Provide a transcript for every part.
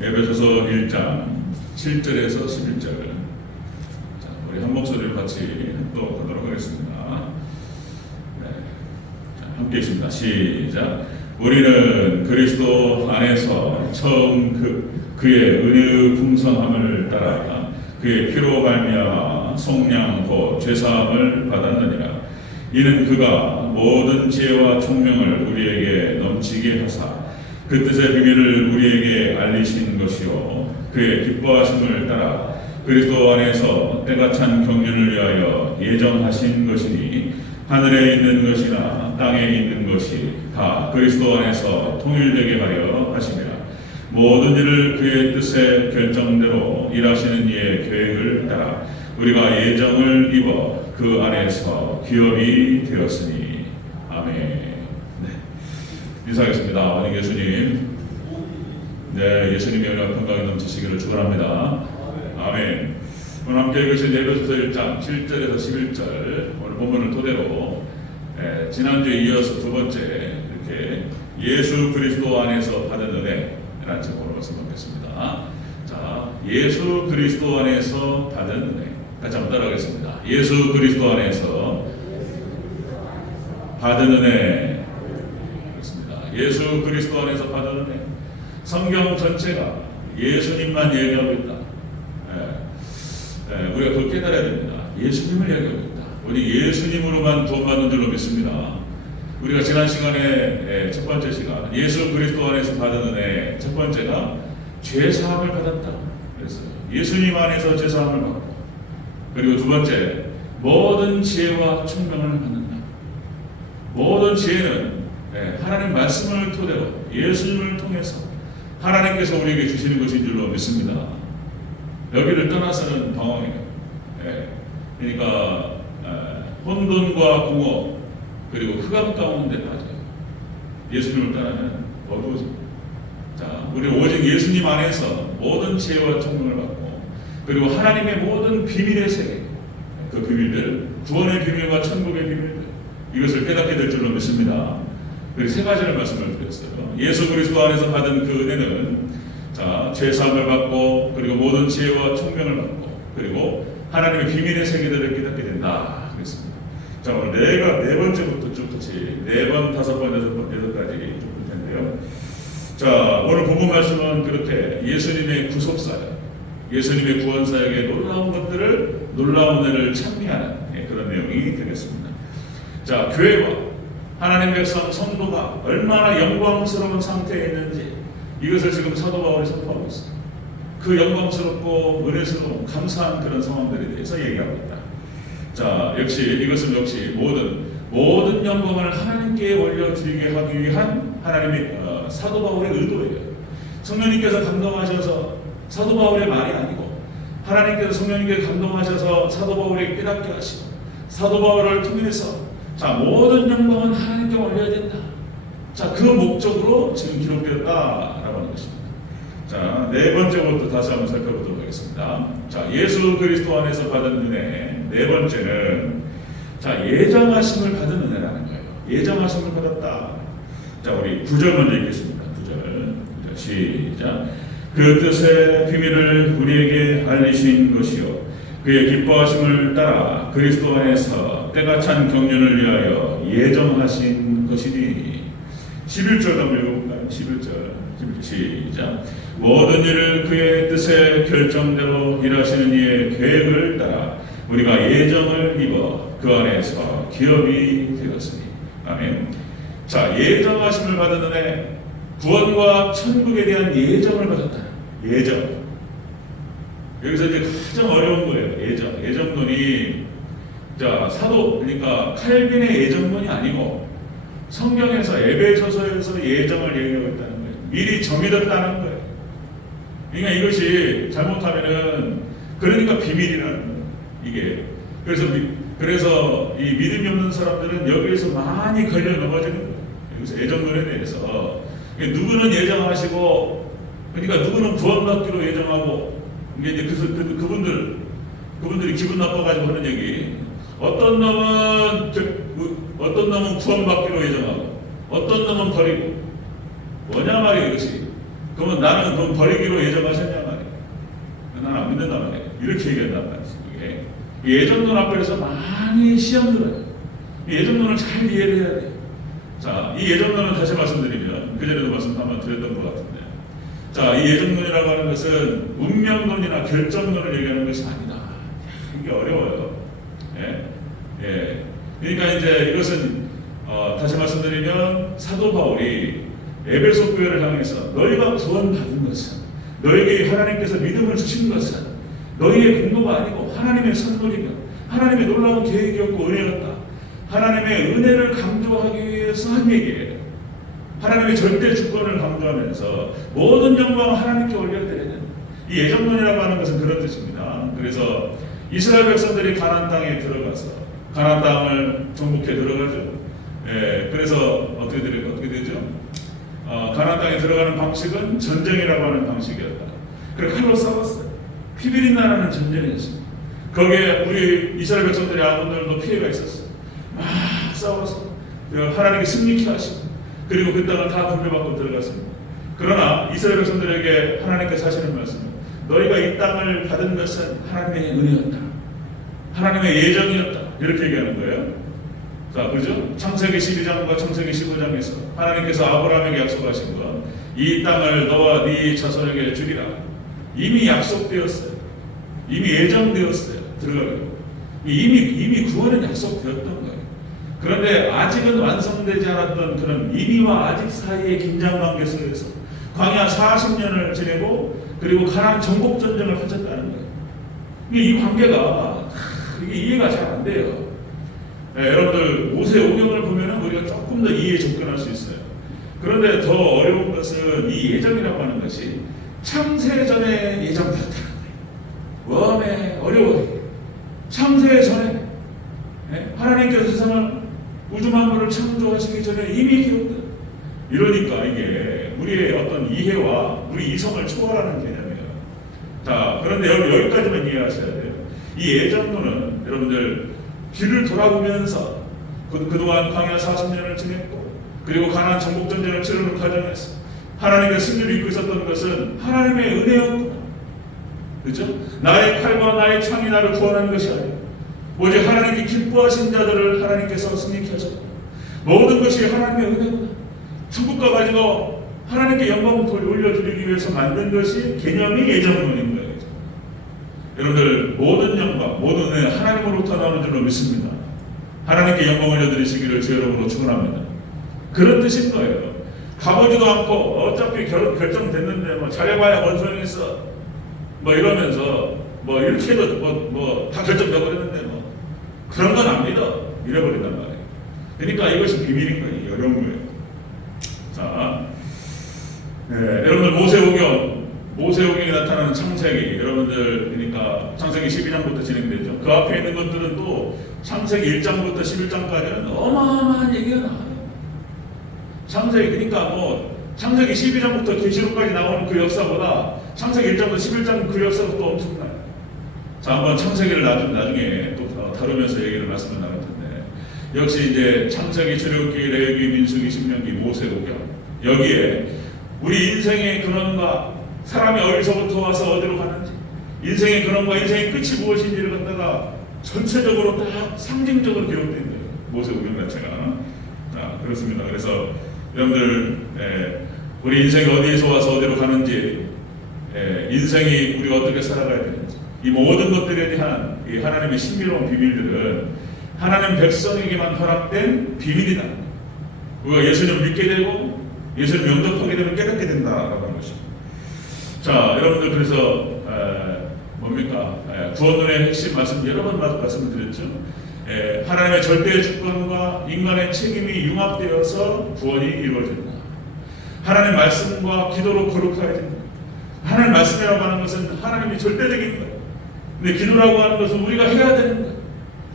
에베소서 1장 7절에서 11절. 자, 우리 한 목소리를 같이 합독하도록 하겠습니다. 네. 자, 함께 있습니다. 시작. 우리는 그리스도 안에서 처음 그의 은혜의 풍성함을 따라 그의 피로 말미암아 속량 곧 죄사함을 받았느니라. 이는 그가 모든 지혜와 총명을 우리에게 넘치게 하사 그 뜻의 비밀을 우리에게 알리신 것이요 그의 기뻐하심을 따라 그리스도 안에서 때가 찬 경륜을 위하여 예정하신 것이니 하늘에 있는 것이나 땅에 있는 것이 다 그리스도 안에서 통일되게 하려 하심이라. 모든 일을 그의 뜻의 결정대로 일하시는 이의 계획을 따라 우리가 예정을 입어 그 안에서 기업이 되었으니. 아멘. 네. 인사하겠습니다. 원희 예수님. 네, 예수님의 은혜와 평강이 넘치시기를 축원합니다. 아멘. 오늘 함께 읽으신 에베소서 1장 7절에서 11절 오늘 본문을 토대로 지난주에 이어서 두 번째 이렇게 예수 그리스도 안에서 받은 은혜라는 제목으로 말씀드리겠습니다. 자, 예수 그리스도 안에서 받은 은혜. 같이 한번 따라하겠습니다. 예수 그리스도 안에서 받은 은혜. 그렇습니다. 예수 그리스도 안에서 받은 은혜. 성경 전체가 예수님만 얘기하고 있다. 우리가 그걸 깨달아야 됩니다. 예수님을 얘기하고 있다. 우리 예수님으로만 구원받는 줄로 믿습니다. 우리가 지난 시간에 첫 번째 시간 예수 그리스도 안에서 받은 은혜 첫 번째가 죄사함을 받았다. 그래서 예수님 안에서 죄사함을 받고, 그리고 두 번째 모든 지혜와 총명을 받는다. 모든 지혜는 하나님 말씀을 토대로 예수님을 통해서 하나님께서 우리에게 주시는 것인 줄로 믿습니다. 여기를 떠나서는 방황이에요. 그러니까 혼돈과 공허 그리고 흑암 가운데 빠져요. 예수님을 떠나면 어두워집니다. 자, 우리 오직 예수님 안에서 모든 지혜와 총명을 받고, 그리고 하나님의 모든 비밀의 세계, 그 비밀들, 구원의 비밀과 천국의 비밀들, 이것을 깨닫게 될 줄로 믿습니다. 그리고 세 가지를 말씀을 드렸어요. 예수 그리스도 안에서 받은 그 은혜는 자, 죄사함을 받고, 그리고 모든 지혜와 총명을 받고, 그리고 하나님의 비밀의 세계들을 깨닫게 된다. 그랬습니다. 자, 오늘 네 번째부터 쭉 같이 4번, 5번, 6번, 8가지 좀 볼 텐데요. 자, 오늘 본문 말씀은 그렇게 예수님의 구속사역, 예수님의 구원사역의 놀라운 것들을, 놀라운 은혜를 찬미하는 그런 내용이 되겠습니다. 자, 교회와 하나님 백성 성도가 얼마나 영광스러운 상태에 있는지 이것을 지금 사도 바울이 선포하고 있습니다. 그 영광스럽고 은혜스러운 감사한 그런 상황들에 대해서 얘기하고 있다. 자, 이것은 역시 모든 영광을 하나님께 올려드리게 하기 위한 하나님의 사도 바울의 의도예요. 성령님께서 감동하셔서 사도 바울의 말이 아니고 하나님께서 성령님께 감동하셔서 사도 바울에게 깨닫게 하시고 사도 바울을 통해서 자, 모든 영광은 하나님께 올려야 된다. 자, 그 목적으로 지금 기록되었다라고 하는 것입니다. 자, 4번째부터 다시 한번 살펴보도록 하겠습니다. 자, 예수 그리스도 안에서 받은 은혜. 4번째는 자, 예정하심을 받은 은혜라는 거예요. 예정하심을 받았다. 자, 우리 9절 먼저 읽겠습니다. 9절 시작. 그 뜻의 비밀을 우리에게 알리신 것이요 그의 기뻐하심을 따라 그리스도 안에서 때가 찬 경륜을 위하여 예정하신 것이니. 11절 한번 읽어볼까요? 11절 시작. 모든 일을 그의 뜻의 결정대로 일하시는 이의 계획을 따라 우리가 예정을 입어 그 안에서 기업이 되었으니. 아멘. 자, 예정하심을 받은 은혜, 구원과 천국에 대한 예정을 받았다. 예정. 여기서 이제 가장 어려운 거예요. 예정론이 자, 그러니까 칼빈의 예정론이 아니고 성경에서 에베소서에서 예정을 얘기하고 있다는 거예요. 미리 정해졌다는 거예요. 그러니까 이것이 잘못하면은 그러니까 비밀이라는 거예요. 이게 그래서 이 믿음이 없는 사람들은 여기에서 많이 걸려 넘어지는 거예요. 여기서 예정론에 대해서 누구는 예정하시고, 그러니까 누구는 구원받기로 예정하고, 이게 이제 그분들이 기분 나빠가지고 하는 얘기. 어떤 놈은 구원받기로 예정하고, 어떤 놈은 버리고. 뭐냐 말이에요, 이것이. 그러면 나는 그건 버리기로 예정하셨냐 말이에요. 나는 안 믿는단 말이에요. 이렇게 얘기한단 말이에요. 이 예정론 앞에서 많이 시험 들어요. 이 예정론을 잘 이해를 해야 돼요. 자, 이 예정론은 다시 말씀드리면 그전에도 말씀 한번 드렸던 것 같은데, 자, 이 예정론이라고 하는 것은 운명론이나 결정론을 얘기하는 것이 아니다. 이게 어려워요. 예. 그러니까 이제 이것은 다시 말씀드리면 사도 바울이 에베소 교회를 향해서 너희가 구원받은 것은, 너에게 하나님께서 믿음을 주신 것은 너희의 공로가 아니고 하나님의 선물이며 하나님의 놀라운 계획이었고 은혜였다. 하나님의 은혜를 강조하기 위해서 한 얘기예요. 하나님의 절대 주권을 강조하면서 모든 영광을 하나님께 올려드려야 된다. 이 예정론이라고 하는 것은 그런 뜻입니다. 그래서 이스라엘 백성들이 가나안 땅에 들어가서 가나안 땅을 정복해 들어가죠. 그래서 어떻게 되죠? 가나안 땅에 들어가는 방식은 전쟁이라고 하는 방식이었다. 그리고 칼로 싸웠어요. 피비린 나라는 전쟁이었습니다. 거기에 우리 이스라엘 백성들의 아군들도 피해가 있었어요. 막 싸워서 하나님이 승리케 하시고, 그리고 그 땅을 다 분배받고 들어갔습니다. 그러나 이스라엘 백성들에게 하나님께서 하시는 말씀은 너희가 이 땅을 받은 것은 하나님의 은혜였다. 하나님의 예정이었다. 이렇게 얘기하는 거예요. 자, 그죠? 창세기 12장과 창세기 15장에서 하나님께서 아브라함에게 약속하신 것, 이 땅을 너와 네 자손에게 주리라. 이미 약속되었어요. 이미 예정되었어요. 들어가고. 이미 구원은 약속되었던 거예요. 그런데 아직은 완성되지 않았던 그런 이미와 아직 사이의 긴장관계 속에서 광야 40년을 지내고 그리고 가나안 정복 전쟁을 펼쳤다는 거예요. 이 관계가 이게 이해가 잘 안 돼요. 여러분들 모세오경을 보면 우리가 조금 더 이해에 접근할 수 있어요. 그런데 더 어려운 것은 이 예정이라고 하는 것이 창세 전에 예정되었다는 거예요. 웜에 어려워요. 창세 전에 하나님께서 세상을 우주 만물을 창조하시기 전에 이미 기록된, 이러니까 이게 우리의 어떤 이해와 우리 이성을 초월하는 개념이에요. 자, 그런데 여기까지만 이해하셔야 돼요. 이 예정론은 여러분들 뒤를 돌아보면서 그동안 광야 40년을 지냈고 그리고 가나안 정복 전쟁을 치르는 과정에서 하나님의 승리를 입고 있었던 것은 하나님의 은혜였구나. 그렇죠? 나의 칼과 나의 창이 나를 구원한 것이 아니고 오직 하나님께 기뻐하신 자들을 하나님께서 승리케 하셨다. 모든 것이 하나님의 은혜구나. 천국가 가지고 하나님께 영광을 올려드리기 위해서 만든 것이 개념이 예정론인 거예요. 여러분들 모든 영광, 모든 은혜 하나님으로부터 나오는 줄로 믿습니다. 하나님께 영광 올려드리시기를 주 여러분으로 축원합니다. 그런 뜻인 거예요. 가보지도 않고 어차피 결정됐는데 뭐 잘해봐야 뭔 소용이 있어 뭐 이러면서 뭐 이렇게 해도 뭐 다 결정되어버렸는데 뭐 그런 건 안 믿어 이래버린단 말이에요. 그러니까 이것이 비밀인 거예요. 어려운 거예요. 자, 여러분들 모세오경이 나타나는 창세기, 여러분들 그러니까 창세기 12장부터 진행되죠. 그 앞에 있는 것들은 또 창세기 1장부터 11장까지는 어마어마한 얘기가 나와요. 창세기, 그러니까 뭐 창세기 12장부터 계시록까지 나오는 그 역사보다 창세기 1장부터 11장 그 역사가 또 엄청나요. 자, 한번 창세기를 나중에 또 다루면서 얘기를 말씀을 나눌 텐데, 역시 이제 창세기, 출애굽기, 레위기, 민수기, 신명기, 모세오경, 여기에 우리 인생의 근원과 사람이 어디서부터 와서 어디로 가는지, 인생의 근원과 인생의 끝이 무엇인지를 갖다가 전체적으로 딱 상징적으로 기록된 거예요. 모세오경 자체가. 자, 그렇습니다. 그래서 여러분들 우리 인생이 어디에서 와서 어디로 가는지, 인생이 우리가 어떻게 살아가야 되는지, 이 모든 것들에 대한 이 하나님의 신비로운 비밀들은 하나님 백성에게만 허락된 비밀이다. 우리가 예수님을 믿게 되고 예수를 영접하게 되면 깨닫게 된다라고 하는 것입니다. 자, 여러분들 그래서 뭡니까? 구원론의 핵심 말씀 여러 번 말씀을 드렸죠. 하나님의 절대 주권과 인간의 책임이 융합되어서 구원이 이루어진다. 하나님의 말씀과 기도로 거룩하게 된다. 하나님의 말씀이라고 하는 것은 하나님이 절대적인 거예요. 근데 기도라고 하는 것은 우리가 해야 되는 거예요.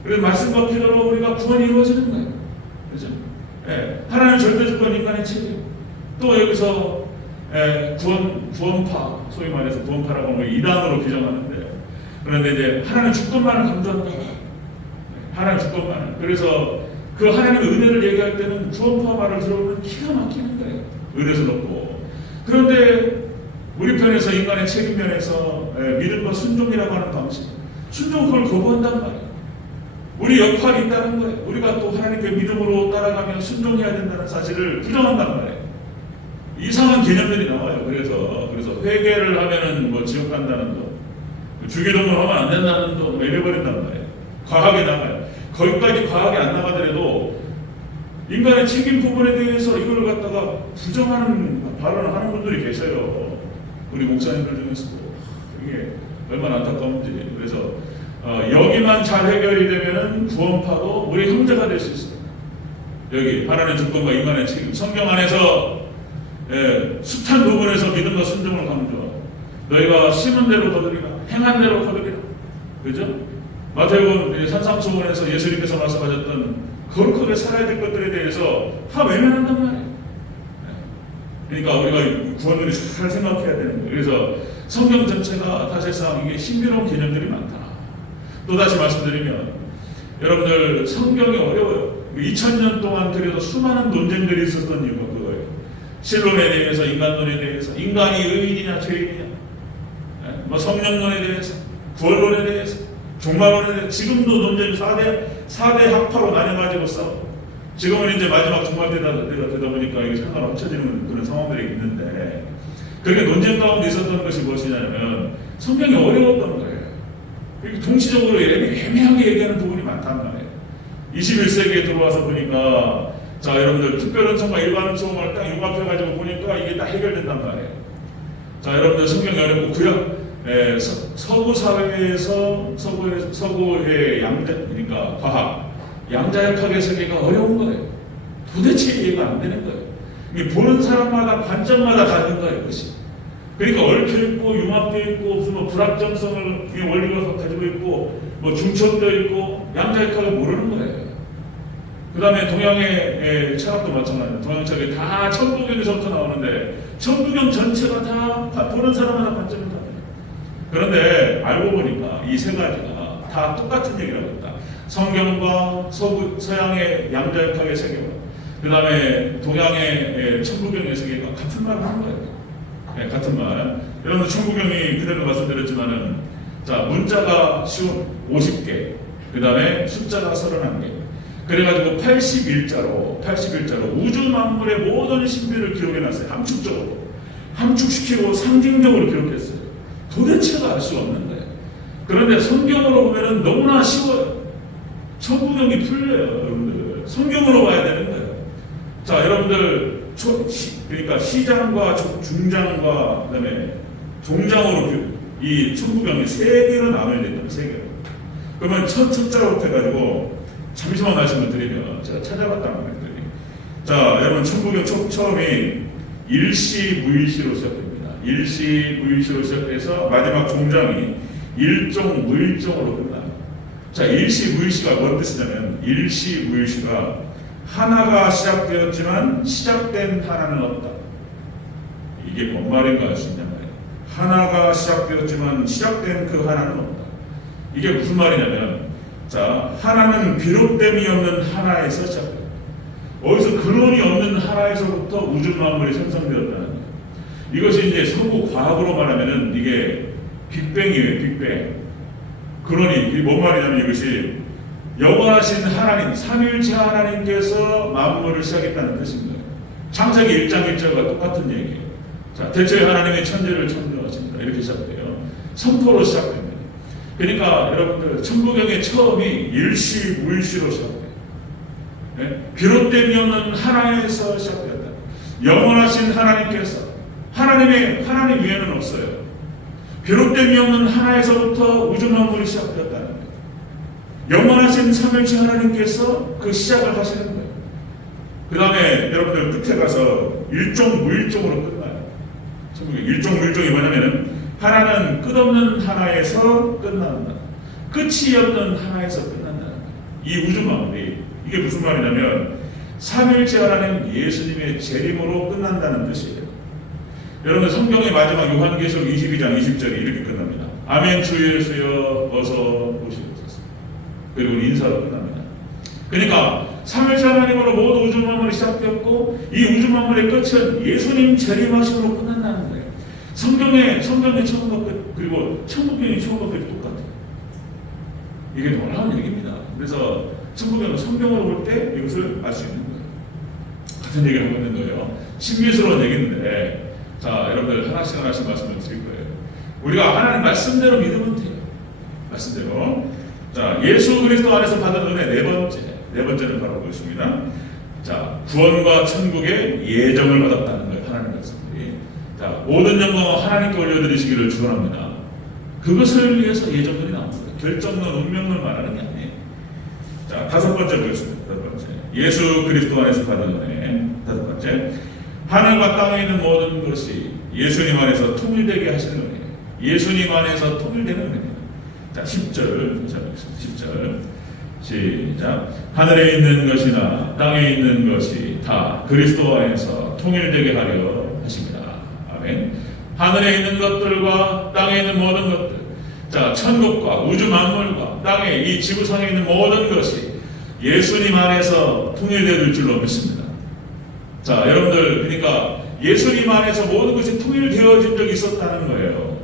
그래서 말씀과 기도로 우리가 구원이 이루어지는 거예요. 그렇죠? 하나님의 절대 주권, 인간의 책임. 또 여기서 구원파, 소위 말해서 구원파라고 하는 걸 이단으로 규정하는데, 그런데 이제 하나님의 주권만을 강조한다. 하나님의 주권만을. 그래서 그 하나님의 은혜를 얘기할 때는 구원파 말을 들어보면 기가 막히는 거예요. 은혜스럽고. 그런데 우리 편에서 인간의 책임 면에서 믿음과 순종이라고 하는 방식, 순종 그걸 거부한단 말이에요. 우리 역할이 있다는 거예요. 우리가 또 하나님께 믿음으로 따라가면 순종해야 된다는 사실을 부정한단 말이에요. 이상한 개념들이 나와요. 그래서 회개를 하면은 뭐 지옥 간다는 거, 주기도문을 하면 안 된다는 거, 뭐 이래버린단 말이에요. 과하게 나가요. 거기까지 과하게 안 나가더라도 인간의 책임 부분에 대해서 이걸 갖다가 부정하는 발언을 하는 분들이 계셔요. 우리 목사님들 중에서도. 이게 얼마나 안타까운지. 그래서 여기만 잘 해결이 되면은 구원파도 우리 형제가 될 수 있어요. 여기 하나님의 주권과 인간의 책임. 성경 안에서 숱한 부분에서 믿음과 순종을 강조하고 너희가 심은 대로 거두리라, 행한 대로 거두리라. 그죠? 마태복음 산상수훈에서 예수님께서 말씀하셨던 거룩하게 살아야 될 것들에 대해서 다 외면한단 말이에요. 그러니까 우리가 구원을 잘 생각해야 되는 거예요. 그래서 성경 전체가 사실상 이게 신비로운 개념들이 많다. 또다시 말씀드리면 여러분들 성경이 어려워요. 2000년 동안 그래도 수많은 논쟁들이 있었던 이유가 그거예요. 신론에 대해서, 인간론에 대해서, 인간이 의인이냐 죄인이냐, 뭐 성령론에 대해서, 구원론에 대해서, 종말론에 대해서 지금도 논쟁이 4대 학파로 나뉘어가지고 싸워. 지금은 이제 마지막 종말 때가 되다 보니까 이게 하나로 합쳐지는 그런 상황들이 있는데, 그게 논쟁 가운데 있었던 것이 무엇이냐면 성경이 어려웠던 거예요. 동시적으로 애매하게 얘기하는 부분이 많단 말이에요. 21세기에 들어와서 보니까 자 여러분들 특별은총과 일반은총을 딱 융합해가지고 보니까 이게 딱 해결된단 말이에요. 자 여러분들 성경이 어렵고 구약 서구 사회에서 서구의 양자 그러니까 과학 양자역학의 세계가 어려운 거예요. 도대체 이해가 안 되는 거예요. 이게 보는 사람마다 관점마다 다른 거예요. 그것이. 그러니까 얽혀 있고 융합되어 있고 무슨 뭐 불확정성을 원리가 가지고 있고 뭐 중첩되어 있고 양자역학을 모르는 거예요. 그 다음에 동양의 철학도 마찬가지예요. 동양 철학이 다 천부경에서부터 나오는데 천부경 전체가 다 보는 사람마다 관점이 다르요. 그런데 알고 보니까 이 세 가지가 다 똑같은 얘기라고 했다. 성경과 서양의 양자역학의 세계와 그 다음에 동양의 천부경의 세계가 같은 말을 하는 거예요. 네, 같은 말. 여러분 천부경이 그대로 말씀드렸지만은 자 문자가 쉬운 50개, 그 다음에 숫자가 31개. 그래가지고 81자로 우주 만물의 모든 신비를 기록해놨어요. 함축시키고 상징적으로 기록했어요. 도대체가 알 수 없는 거예요. 그런데 성경으로 보면은 너무나 쉬워요. 천부경이 풀려요, 여러분들. 성경으로 봐야 되는 거예요. 자, 여러분들 그러니까 시장과 중장과 그다음에 종장으로 이 천부경이 세 개로 나눠야 된다. 세 개. 그러면 첫 자로부터 해가지고 잠시만 말씀을 드리면 제가 찾아봤다는 거예요. 자, 여러분 천부경 처음이 일시무일시로 시작됩니다. 일시무일시로 시작해서 마지막 종장이 일종무일종으로 끝나요. 자, 일시무일시가 뭔 뜻이냐면 일시무일시가 하나가 시작되었지만 시작된 하나는 없다. 이게 뭔 말인가 할 수 있냐 말이에요. 하나가 시작되었지만 시작된 그 하나는 없다. 이게 무슨 말이냐면 자, 하나는 비롯됨이 없는 하나에서 시작됩니다. 어디서 근원이 없는 하나에서부터 우주 만물이 생성되었다는 거예요. 이것이 이제 서구 과학으로 말하면은 이게 빅뱅이에요. 빅뱅. 근원이 뭔 말이냐면 이것이 영원하신 하나님, 삼위일체 하나님께서 만물을 시작했다는 뜻입니다. 창세기 1장 1절과 똑같은 얘기예요. 자, 대체 하나님의 천지를 창조하십니다. 이렇게 시작돼요. 선포로 시작됩니다. 그러니까 여러분들 천부경의 처음이 일시무일시로 시작돼요. 네? 비롯됨이 없는 하나에서 시작되었다. 영원하신 하나님께서 하나님 위에는 없어요. 비롯됨이 없는 하나에서부터 우주 만물이 시작되었다는 거예요. 영원하신 삼위일체 하나님께서 그 시작을 하시는 거예요. 그 다음에 여러분들 끝에 가서 일종무일종으로 끝나요. 일종무일종이 뭐냐면은 하나는 끝없는 하나에서 끝난다. 끝이 없는 하나에서 끝난다. 이 우주 만물이 이게 무슨 말이냐면 삼위일체 하나님 예수님의 재림으로 끝난다는 뜻이에요. 여러분 성경의 마지막 요한계시록 22장 20절이 이렇게 끝납니다. 아멘 주 예수여 어서 오시옵소서. 그리고 인사로 끝납니다. 그러니까 삼위일체 하나님으로 모든 우주 만물이 시작되었고 이 우주 만물의 끝은 예수님 재림하심으로 끝난다는 거예요. 성경에 처음 봤고 그리고 천국경이 처음 봤고 똑같아요. 이게 놀라운 얘기입니다. 그래서 천국경은 성경으로 볼 때 이것을 알 수 있는 거예요. 같은 얘기를 하고 있는 거예요. 신비스러운 얘기인데, 자, 여러분들 하나씩 말씀을 드릴 거예요. 우리가 하나님 말씀대로 믿으면 돼요. 말씀대로. 자, 예수 그리스도 안에서 받은 은혜 네 번째는 바로 그것입니다. 자, 구원과 천국의 예정을 받았다는 거예요. 하나님 백성들이. 자, 모든 영광을 하나님께 올려드리시기를 축원합니다. 그것을 위해서 예정들이 나옵니다. 결정론, 운명론 말하는 게 아니에요. 자, 다섯 번째 보겠습니다. 다섯 번째. 예수 그리스도 안에서 받은 은혜. 다섯 번째. 하늘과 땅에 있는 모든 것이 예수님 안에서 통일되게 하시는 은혜예요. 예수님 안에서 통일되는 은혜입니다. 자, 10절. 10절. 시작. 하늘에 있는 것이나 땅에 있는 것이 다 그리스도 안에서 통일되게 하려 하십니다. 아멘. 하늘에 있는 것들과 땅에 있는 모든 것들, 자, 천국과 우주 만물과 땅에 이 지구상에 있는 모든 것이 예수님 안에서 통일될 줄로 믿습니다. 자, 여러분들, 그러니까 예수님 안에서 모든 것이 통일되어진 적이 있었다는 거예요.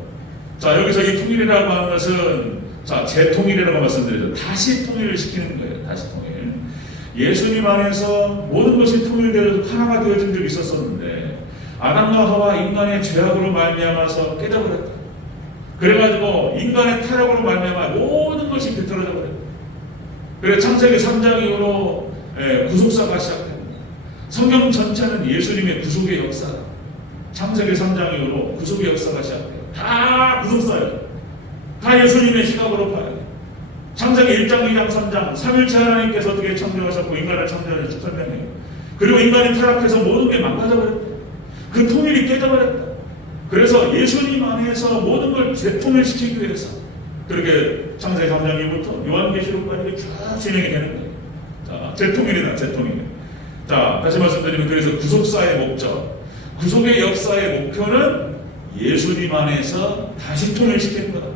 자, 여기서 이 통일이라고 하는 것은, 자, 재통일이라고 말씀드렸죠. 다시 통일을 시키는 거예요. 다시 통일. 예수님 안에서 모든 것이 통일되어서 하나가 되어진 적이 있었었는데, 아담과 하와 인간의 죄악으로 말미암아서 깨져버렸다. 그래가지고 인간의 타락으로 말미암아 모든 것이 비틀어져 버렸다. 그래 창세기 3장 이후로 구속사가 시작됩니다. 성경 전체는 예수님의 구속의 역사. 창세기 3장 이후로 구속의 역사가 시작돼요. 다 구속사예요. 다 예수님의 시각으로 봐야 돼요. 창세기 1장, 2장, 3장 3일째 하나님께서 어떻게 창조하셨고 인간을 창조하셨고 설명해요. 그리고 인간이 타락해서 모든 게 망가져버렸다. 그 통일이 깨져버렸다. 그래서 예수님 안에서 모든 걸 재통일시키기 위해서 그렇게 창세기 3장 이후부터 요한계시록까지 쭉 진행이 되는 거예요. 자, 재통일이다. 재통일. 자, 다시 말씀드리면 그래서 구속사의 목적, 구속의 역사의 목표는 예수님 안에서 다시 통일시키는 거다.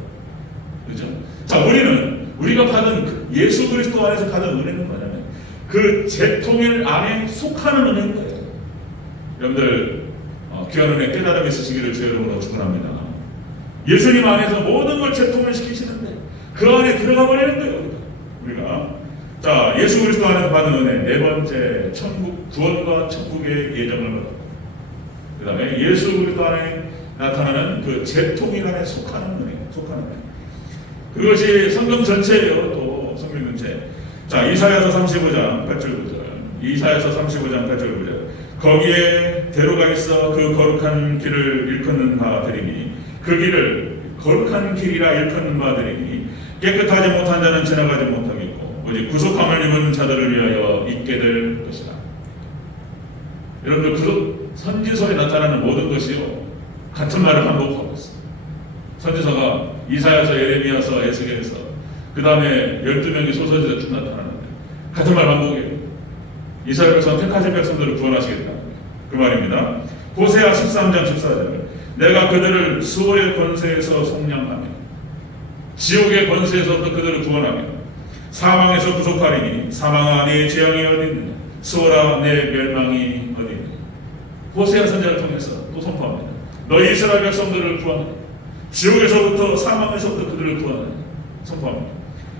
그죠? 자, 우리가 받은 예수 그리스도 안에서 받은 은혜는 뭐냐면 그 재통일 안에 속하는 은혜인 거예요. 여러분들 귀한 은혜 깨달음이 있으시기를 주의 이름으로 축원합니다. 예수님 안에서 모든 걸 재통을 시키시는데 그 안에 들어가 버리는 거예요. 우리가 자, 예수 그리스도 안에서 받은 은혜 네 번째, 천국, 구원과 천국의 예정을 받았다. 그 다음에 예수 그리스도 안에 나타나는 그 재통일 안에 속하는 은혜. 그것이 성경 전체예요. 또 성경 전체. 자, 이사야서 35장 8절 9절. 이사야서 35장 8절 9절. 거기에 대로가 있어 그 거룩한 길을 일컫는 바들이니 그 길을 거룩한 길이라 일컫는 바들이니 깨끗하지 못한 자는 지나가지 못하겠고 오직 구속함을 입은 자들을 위하여 있게 될 것이다. 여러분들 구속 선지서에 나타나는 모든 것이요 같은 말을 반복하고 있어요. 선지서가 이사야서, 예레미야서, 에스겔서 그 다음에 12명의 소서지서 쭉 나타나는데 같은 말 반복해요. 이스라엘 백성 택하신 백성들을 구원하시겠다. 그 말입니다. 호세아 13장 14절. 내가 그들을 수월의 권세에서 속량하며 지옥의 권세에서부터 그들을 구원하며 사망에서 구속하리니 사망아 네 재앙이 어디 있느냐 수월아 내 멸망이 어디 있느냐. 호세아 선지자를 통해서 또 선포합니다. 너희 이스라엘 백성들을 구원하라. 지옥에서부터 사망에서부터 그들을 구원하라. 선포합니다.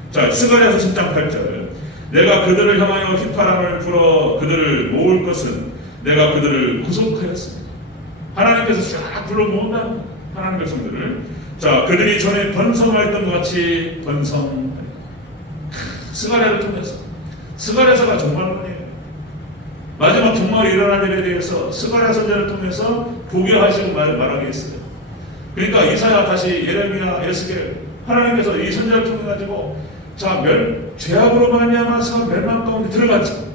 자, 스가랴서 10장 8절. 내가 그들을 향하여 휘파람을 불어 그들을 모을 것은 내가 그들을 구속하였습니다. 하나님께서 쫙 불러 모은다. 하나님 백성들을. 자, 그들이 전에 번성하였던 것 같이 번성하리라. 스가랴를 통해서. 스가랴서가 종말론이에요. 마지막 종말이 일어날 일에 대해서 스가랴 선지자를 통해서 보교하시고 말하게 했어요. 그러니까 이사야 다시 예레미야, 에스겔 하나님께서 이 선지자를 통해 가지고 자, 죄악으로 말미암아서 멸망 가운데 들어갔죠.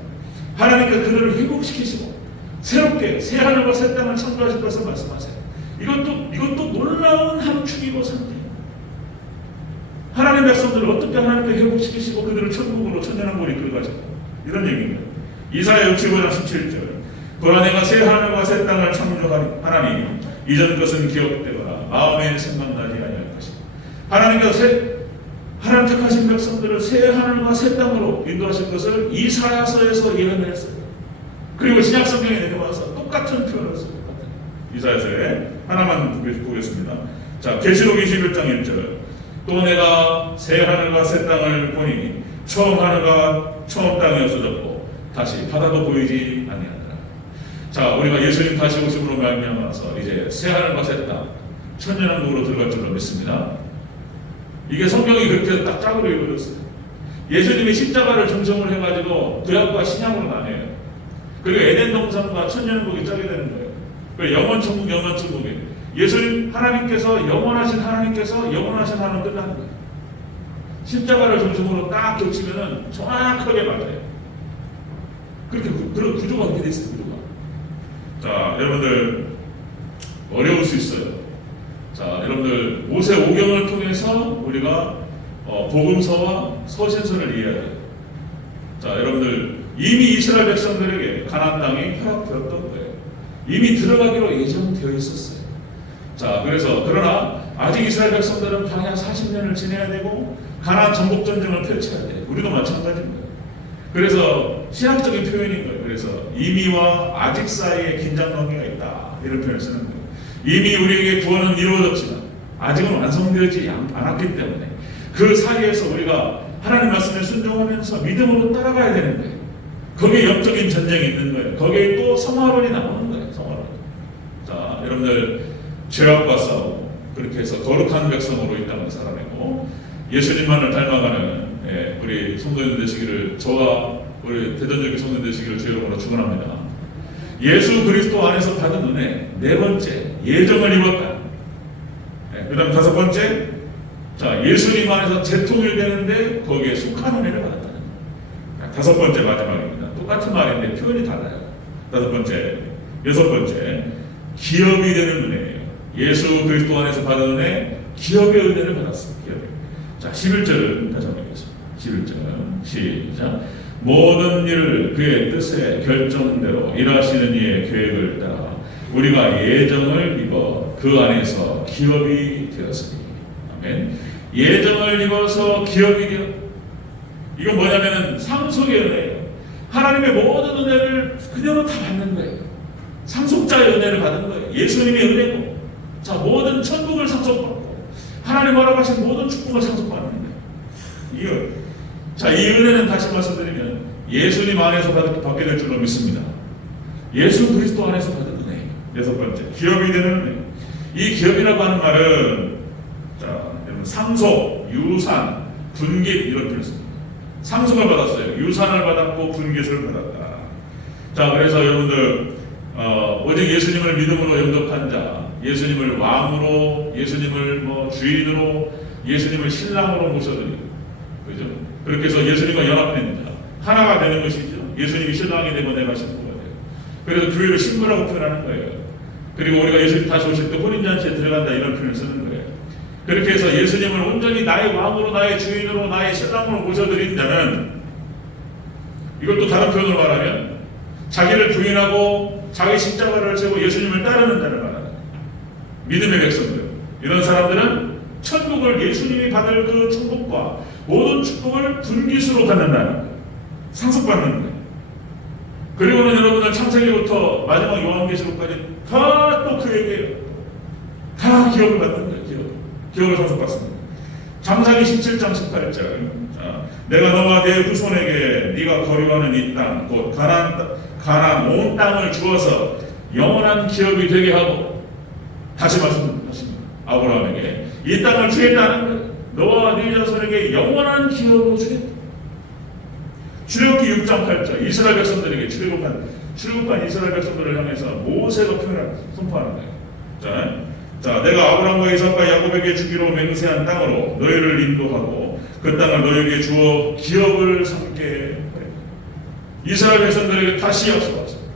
하나님께서 그들을 회복시키시고 새롭게 새 하늘과 새 땅을 창조하실 것을 말씀하세요. 이것도 놀라운 함축이고 상징. 하나님의 백성들을 어떻게 하나님께 회복시키시고 그들을 천국으로 천년왕국으로 이끌어가실까? 이런 얘기입니다. 이사야 65장 17절. 보라 내가 새 하늘과 새 땅을 창조하니 하나님 이전 것은 기억되거나 마음에 생각나지 아니할 것이다. 하나님께서 하나님 택하신 백성들을 새 하늘과 새 땅으로 인도하실 것을 이사야서에서 예언했어요. 그리고 신약성경에 내려와서 똑같은 표현을 써요. 이사야서에 하나만 보겠습니다. 자, 계시록 21장 1절. 또 내가 새 하늘과 새 땅을 보니 처음 하늘과 처음 땅이 없어졌고 다시 바다도 보이지 아니하더라. 자, 우리가 예수님 다시 오심으로 말미암아서 이제 새 하늘과 새 땅, 천년왕국으로 들어갈 줄로 믿습니다. 이게 성경이 그렇게 딱 짝으로 이루어졌어요. 예수님이 십자가를 중심으로 해가지고 구약과 신약으로 나뉘어요. 그리고 에덴 동산과 천년왕국이 짜게 되는 거예요. 그 영원 천국, 영원 천국이 예수님 하나님께서 영원하신 하나님 끝나는 거예요. 십자가를 중심으로 딱 겹치면은 정확하게 맞아요. 그렇게 그런 구조가 그렇게 돼 있어요. 구조가. 자, 여러분들 어려울 수 있어요. 자, 여러분들 모세 오경을 통해서 우리가 복음서와 서신서를 이해해야 돼요. 자, 여러분들 이미 이스라엘 백성들에게 가나안 땅이 허락되었던 거예요. 이미 들어가기로 예정되어 있었어요. 자, 그래서 그러나 아직 이스라엘 백성들은 방향 40년을 지내야 되고 가나안 전복 전쟁을 펼쳐야 돼요. 우리도 마찬가지인 거예요. 그래서 신학적인 표현인 거예요. 그래서 이미와 아직 사이에 긴장 관계가 있다, 이런 표현을 쓰는 거예요. 이미 우리에게 구원은 이루어졌지만 아직은 완성되지 않았기 때문에 그 사이에서 우리가 하나님 말씀에 순종하면서 믿음으로 따라가야 되는 거예요. 거기에 영적인 전쟁이 있는 거예요. 거기에 또 성화론이 나오는 거예요. 성화론. 자, 여러분들 죄악과 싸우고 그렇게 해서 거룩한 백성으로 이 땅을 살아내고 예수님만을 닮아가는 우리 성도님들 되시기를, 저와 우리 대전적인 성도님 되시기를 주의 이름으로 축원합니다. 예수 그리스도 안에서 받은 은혜, 네 번째, 예정을 입었다. 그 다음 다섯 번째, 자, 예수님 안에서 재통일되는데 거기에 속한 은혜를 받았다는 거예요. 다섯 번째 마지막입니다. 똑같은 말인데 표현이 달라요. 다섯 번째, 여섯 번째, 기업이 되는 은혜예요. 예수 그리스도 안에서 받은 은혜, 기업의 은혜를 받았습니다. 기업의. 자, 11절을 다시 한번 읽겠습니다. 11절 시작. 모든 일을 그의 뜻의 결정대로 일하시는 이의 계획을 따라 우리가 예정을 입어 그 안에서 기업이 되었으니. 아멘. 예정을 입어서 기업이 되었. 이건 뭐냐면은 상속의 은혜예요. 하나님의 모든 은혜를 그대로 다 받는 거예요. 상속자의 은혜를 받은 거예요. 예수님의 은혜고, 자, 모든 천국을 상속받고 하나님 허락하신 모든 축복을 상속받는 거예요. 이거, 자, 이 은혜는 다시 말씀드리면 예수님 안에서 받게 될 줄로 믿습니다. 예수 그리스도 안에서 받은 은혜. 여섯 번째, 기업이 되는 은혜. 이 기업이라고 하는 말은, 자, 상속, 유산, 분깃 이런 표현을 씁니다. 상속을 받았어요. 유산을 받았고 분깃을 받았다. 자, 그래서 여러분들 오직 예수님을 믿음으로 영접한 자, 예수님을 왕으로, 예수님을 주인으로, 예수님을 신랑으로 모셔드리고, 그죠? 그렇게 해서 예수님과 연합된 자, 하나가 되는 것이죠. 예수님이 신랑이 되고 내가 신부가 돼요. 그래서 교회를 신부라고 표현하는 거예요. 그리고 우리가 예수님 다시 오실 때 혼인잔치에 들어간다, 이런 표현을 쓰는 거예요. 그렇게 해서 예수님을 온전히 나의 왕으로, 나의 주인으로, 나의 신랑으로 모셔드린 자는, 이걸 또 다른 표현으로 말하면 자기를 부인하고 자기 십자가를 지고 예수님을 따르는 자를 말하는 거예요. 믿음의 백성들, 이런 사람들은 천국을, 예수님이 받을 그 천국과 모든 축복을 분깃으로 받는다는 거예요. 상속받는 거예요. 그리고는 여러분들 창세기부터 마지막 요한계시록까지 다 또 그 얘기예요. 다 기업을 받는 거예요. 기업을 상속받습니다. 창세기 17장 18절. 내가 너와 내 후손에게 네가 거류하는 이 땅, 곧 가나안 온 땅을 주어서 영원한 기업이 되게 하고, 다시 말씀하십니다. 아브라함에게 이 땅을 주겠다는 거예요. 너와 네 자손에게 영원한 기업으로 주겠다. 출애굽기 6장 8절, 이스라엘 백성들에게 출애굽한 이스라엘 백성들을 향해서 모세가 선포하는 거예요. 자, 내가 아브라함과 이삭과 야곱에게 주기로 맹세한 땅으로 너희를 인도하고 그 땅을 너희에게 주어 기업을 삼게 하리라. 이스라엘 백성들에게 다시 약속하셨습니다.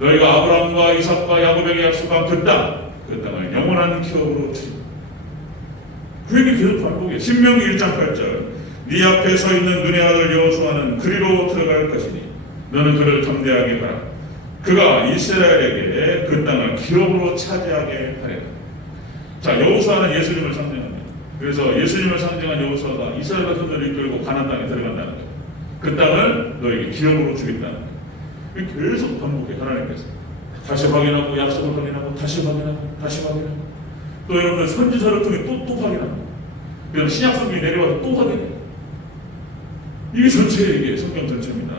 너희가 아브라함과 이삭과 야곱에게 약속한 그 땅을 영원한 기업으로 주리라. 그 얘기 계속 반복해요. 신명기 1장 8절, 네 앞에 서 있는 눈의 아들 여호수아는 그리로 들어갈 것이니 너는 그를 담대하게 하라. 그가 이스라엘에게 그 땅을 기업으로 차지하게 하리라. 자, 여호수아는 예수님을 상징합니다. 그래서 예수님을 상징한 여호수아가 이스라엘 백성들을 이끌고 가나안 땅에 들어간다는 거예요. 그 땅을 너에게 기업으로 주겠다는 거예요. 계속 반복해. 하나님께서 다시 확인하고 약속을 확인하고 다시 확인하고 다시 확인하고 또 여러분들 선지서를 통해 또 확인하고 그다음 신약 성경이 내려와서 또 확인해요. 이게 전체 이게 성경 전체입니다.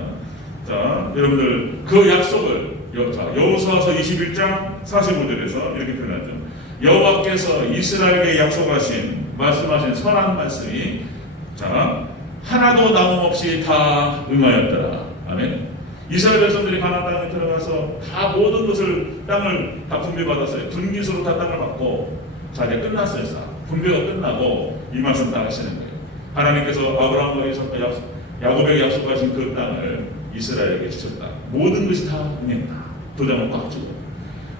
자, 여러분들 그 약속을 여호수아서 21장 45절에서 이렇게 표현하죠. 여호와께서 이스라엘에게 약속하신 말씀하신 선한 말씀이 하나도 남음없이 다 응하였더라. 아멘. 이스라엘 백성들이 가나안 땅에 들어가서 다 모든 것을 땅을 다 분배받았어요. 분기수로 다 땅을 받고 자 이제 끝났어요. 분배가 끝나고 이 말씀 다 하시는 거예요. 하나님께서 아브라함과 야곱에게 약속하신 그 땅을 이스라엘에게 주셨다. 모든 것이 다 응했다. 도장을 꽉 주고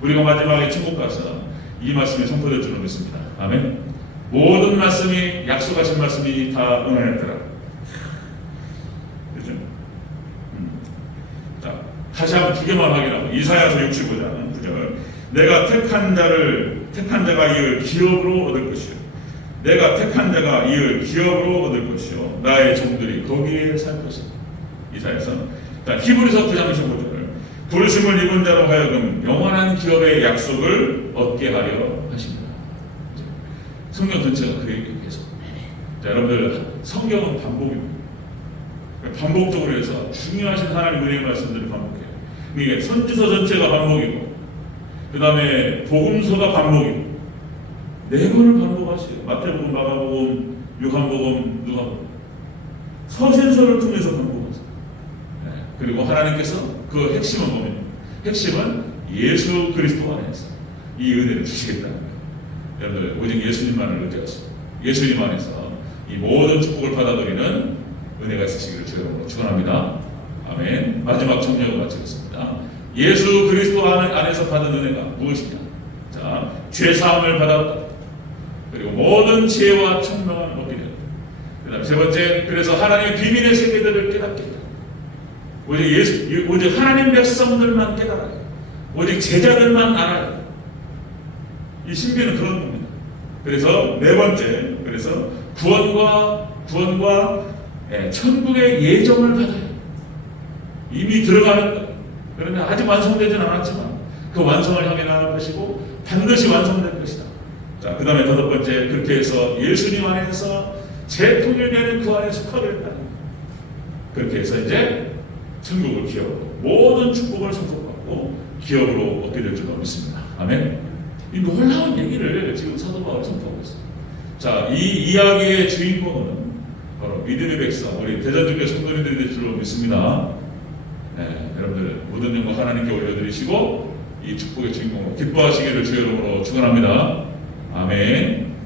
우리가 마지막에 천국 가서 이 말씀이 선포될 줄로 믿습니다. 아멘. 모든 말씀이 약속하신 말씀이 다 응하였더라. 그죠? 자, 다시 한번 두 개만 확인하고 이사야서 65장 9절 내가 택한 자가 이을 기업으로 얻을 것이요 내가 택한 자가 이을 기업으로 얻을 것이요 나의 종들이 거기에 살 것이다. 이사야서 히브리서 9장 15절 부르심을 입은 자로 하여금 영원한 기업의 약속을 얻게 하려 하십니다. 성경 전체가 그 얘기예요. 계속. 자, 여러분들 성경은 반복입니다. 반복적으로 해서 중요하신 하나님 은혜의 말씀들을 반복해요. 이게 선지서 전체가 반복이고 그 다음에 복음서가 반복이고 네 번을 반복하시요. 마태복음, 마가복음, 요한복음, 누가복음 서신서를 통해서 반복하세요. 네. 그리고 하나님께서 그 핵심은 뭡니까? 핵심은 예수 그리스도 안에서 이 은혜를 주시겠다는 거예요. 여러분들 오직 예수님만을 의지하시고 예수님 안에서 이 모든 축복을 받아들이는 은혜가 있으시기를 주님으로 축원합니다. 아멘. 마지막 청력을 마치겠습니다. 예수 그리스도 안에서 받은 은혜가 무엇이냐? 자, 죄사함을 받았다. 그리고 모든 지혜와 청명함을 얻게 되었다. 그다음 세 번째, 그래서 하나님의 비밀의 세계들을 깨닫게 된다. 오직 하나님 백성들만 깨달아요. 오직 제자들만 알아요. 이 신비는 그런 겁니다. 그래서 네 번째, 그래서 구원과 천국의 예정을 받아요. 이미 들어가는 것. 그러나 아직 완성되지는 않았지만 그 완성을 향해 나갈 것이고 반드시 완성될 것이다. 자, 그 다음에 다섯 번째, 그렇게 해서 예수님 안에서 재통일되는 그 안에 속하게 된다. 그렇게 해서 이제 천국을 기업으로 모든 축복을 선포받고 기업으로 얻게 될 줄로 믿습니다. 아멘. 이 놀라운 얘기를 지금 사도 바울이 선포하고 있습니다. 자, 이 이야기의 주인공은 바로 믿음의 백성, 우리 대전중교 성도님들이 될 줄로 믿습니다. 네, 여러분들 모든 영광 하나님께 올려드리시고 이 축복의 주인공으로 기뻐하시기를 주의 이름으로 축원합니다. 아멘.